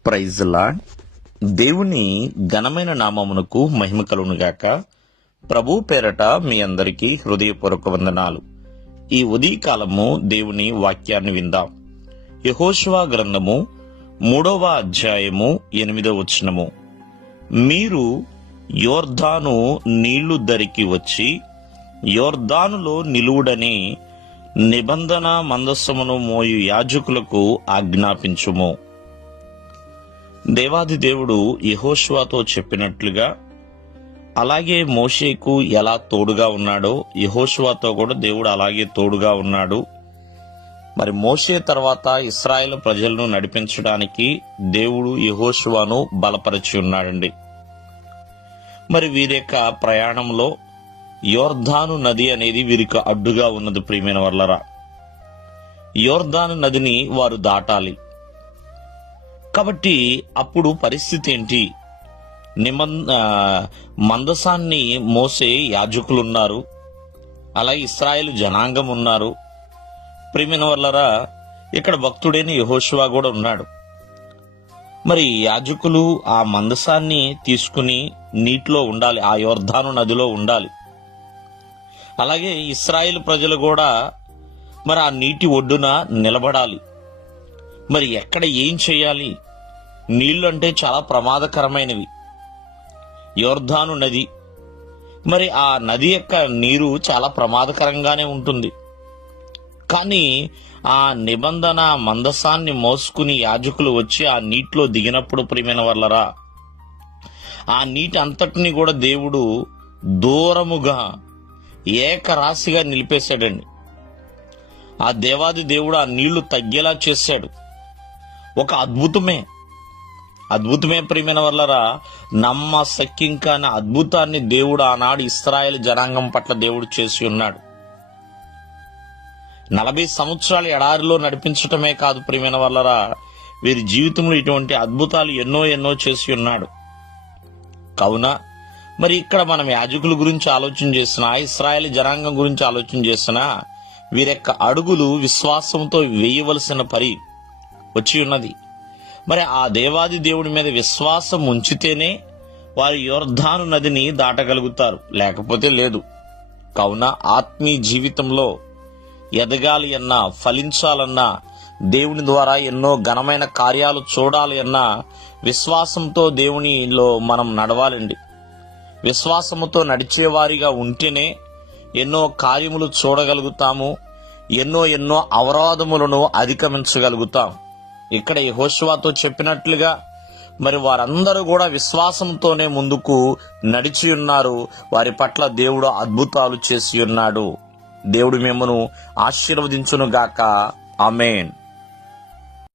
Praise lord. దేవుని ఘనమైన నామమునకు మహిమ కలుగునుగాక. ప్రభు పేరట మీ అందరికీ హృదయపూర్వక వందనాలు. ఈ ఉదయకాలము దేవుని వాక్యాన్ని విందాం. యెహోషువ గ్రంథము 3వ అధ్యాయము 8వ వచనము. మీరు యోర్దాను నీళ్లు దరికి వచ్చి యోర్దానులో నిలువుడని నిబంధన మందస్సమును మోయు యాజకులకు ఆజ్ఞాపించుము. దేవాది దేవుడు యెహోషువతో చెప్పినట్లుగా అలాగే మోషేకు ఎలా తోడుగా ఉన్నాడో యెహోషువతో కూడా దేవుడు అలాగే తోడుగా ఉన్నాడు. మరి మోషే తర్వాత ఇశ్రాయేలు ప్రజలను నడిపించడానికి దేవుడు యెహోషువను బలపరిచి ఉన్నాడండి. మరి వీరి యొక్క ప్రయాణంలో యోర్దాను నది అనేది వీరికి అడ్డుగా ఉన్నది. ప్రియమైన వర్లరా, యోర్దాను నదిని వారు దాటాలి. కాబట్టి అప్పుడు పరిస్థితి ఏంటి? మందసాన్ని మోసే యాజకులున్నారు, అలాగే ఇశ్రాయేలు జనాంగం ఉన్నారు. ప్రియమైన వర్లరా, ఇక్కడ భక్తుడైన యెహోషువ కూడా ఉన్నాడు. మరి యాజకులు ఆ మందసాన్ని తీసుకుని నీటిలో ఉండాలి, ఆ యోర్దాను నదిలో ఉండాలి. అలాగే ఇశ్రాయేలు ప్రజలు కూడా మరి ఆ నీటి ఒడ్డున నిలబడాలి. మరి ఎక్కడ ఏం చేయాలి? నీళ్లు అంటే చాలా ప్రమాదకరమైనవి. యోర్దాను నది, మరి ఆ నది యొక్క నీరు చాలా ప్రమాదకరంగానే ఉంటుంది. కానీ ఆ నిబంధన మందసాన్ని మోసుకుని యాజకులు వచ్చి ఆ నీటిలో దిగినప్పుడు ప్రియమైన వర్లరా, ఆ నీటి అంతటిని కూడా దేవుడు దూరముగా ఏకరాశిగా నిలిపేశాడండి. ఆ దేవాది దేవుడు ఆ నీళ్లు తగ్గేలా చేశాడు. ఒక అద్భుతమే ప్రియమైన వర్లరా. నమ్మశక్యం కాని అద్భుతాన్ని దేవుడు ఆనాడు ఇశ్రాయేలు జనాంగం పట్ల దేవుడు చేసి ఉన్నాడు. 40 సంవత్సరాలు ఎడారిలో నడిపించటమే కాదు ప్రియమైన వర్లరా, వీరి జీవితంలో ఇటువంటి అద్భుతాలు ఎన్నో చేసి ఉన్నాడు. కావున మరి ఇక్కడ మనం యాజకుల గురించి ఆలోచన చేసినా, ఇశ్రాయేలు జనాంగం గురించి ఆలోచన చేసినా, వీరి యొక్క అడుగులు విశ్వాసంతో వేయవలసిన పరి వచ్చి ఉన్నది. మరి ఆ దేవాది దేవుడి మీద విశ్వాసం ఉంచితేనే వారి యోర్దాను నదిని దాటగలుగుతారు, లేకపోతే లేదు. కావున ఆత్మీయ జీవితంలో ఎదగాలి అన్నా, ఫలించాలన్నా, దేవుని ద్వారా ఎన్నో ఘనమైన కార్యాలు చూడాలి అన్నా విశ్వాసంతో దేవునిలో మనం నడవాలండి. విశ్వాసముతో నడిచేవారిగా ఉంటేనే ఎన్నో కార్యములు చూడగలుగుతాము, ఎన్నో అవరోధములను అధిగమించగలుగుతాం. ఇక్కడ యెహోషువతో చెప్పినట్లుగా మరి వారందరూ కూడా విశ్వాసంతోనే ముందుకు నడిచి ఉన్నారు. వారి పట్ల దేవుడు అద్భుతాలు చేసి ఉన్నాడు. దేవుడు మిమ్మను ఆశీర్వదించును గాక. ఆమేన్.